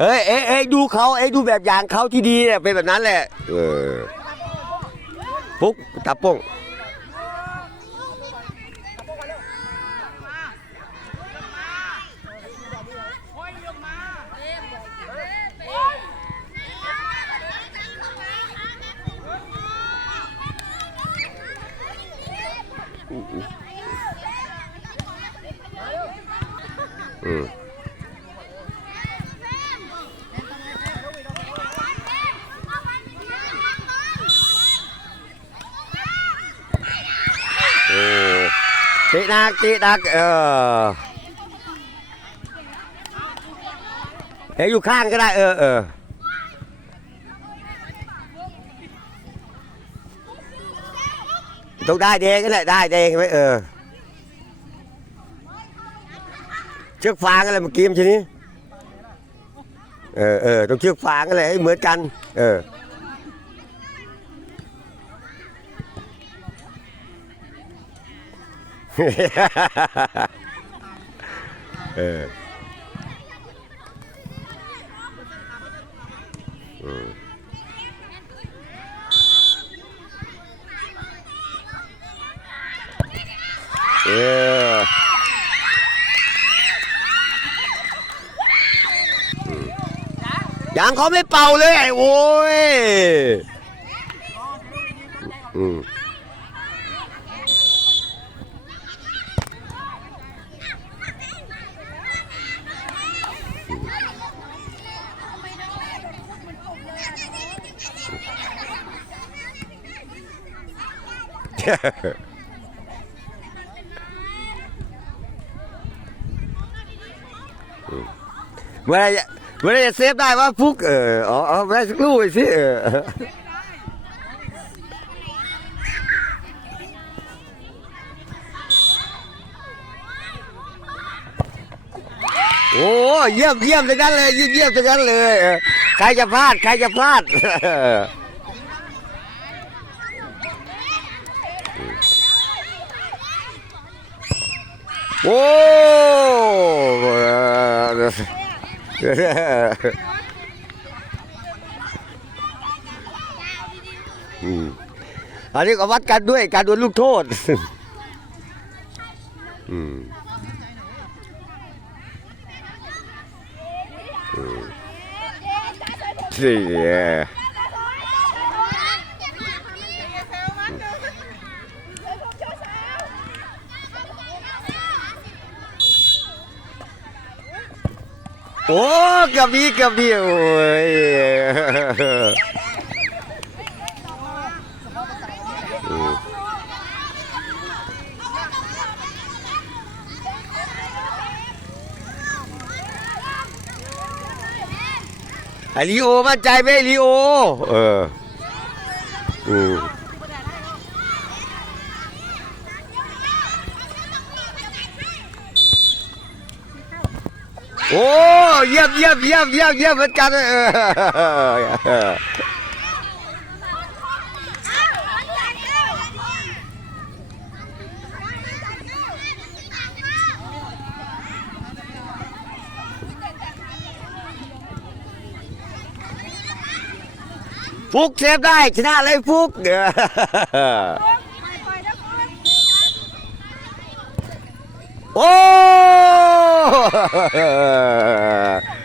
เฮ้ยเอ้ยเอ้ยดูเขาเอ้ยดูแบบอย่างเขาที่ดีเนี่ยเป็นแบบนั้นแหละ เออปุ๊กตาโป้งอืมโอ้เตะนักตะนักเออเฮ้ยอยู่ข้างก็ได้เออเออต้องได้แดงก็ได้ได้แดงไหมเออเชือกฟางอะไรเมื่อกี้มันชนี้เออเออต้องเชือกฟางอะไรเหมือนกัน เออ เออเออยังเขาไม่เป่าเลยไอ้โว้ย อืม เมื่อไรเมื่อไรจะเซฟได้ว่าฟุกเออเอาเอาไปสักลูกสิเออโอ้เยี่ยมเยี่ยมจังนั้นเลยเยี่ยมเยี่ยมจังนั้นเลย ใครจะพลาด ใครจะพลาด โอ้อืมอันนี้ก็วัดกันด้วยการดวลลูกโทษอืมอืมสี่ โอ้กับีกับีโอ้ยอืมไอลีโอมั่นใจไหมลีโอ เอออืม โอ้เยี่ยมเยี่ยมเยี่ยมเยี่ยมเยี่ยมเหมือนกันเออฟุกเซฟได้ ชนะเลยฟุกเออโอ้ ハハハハ!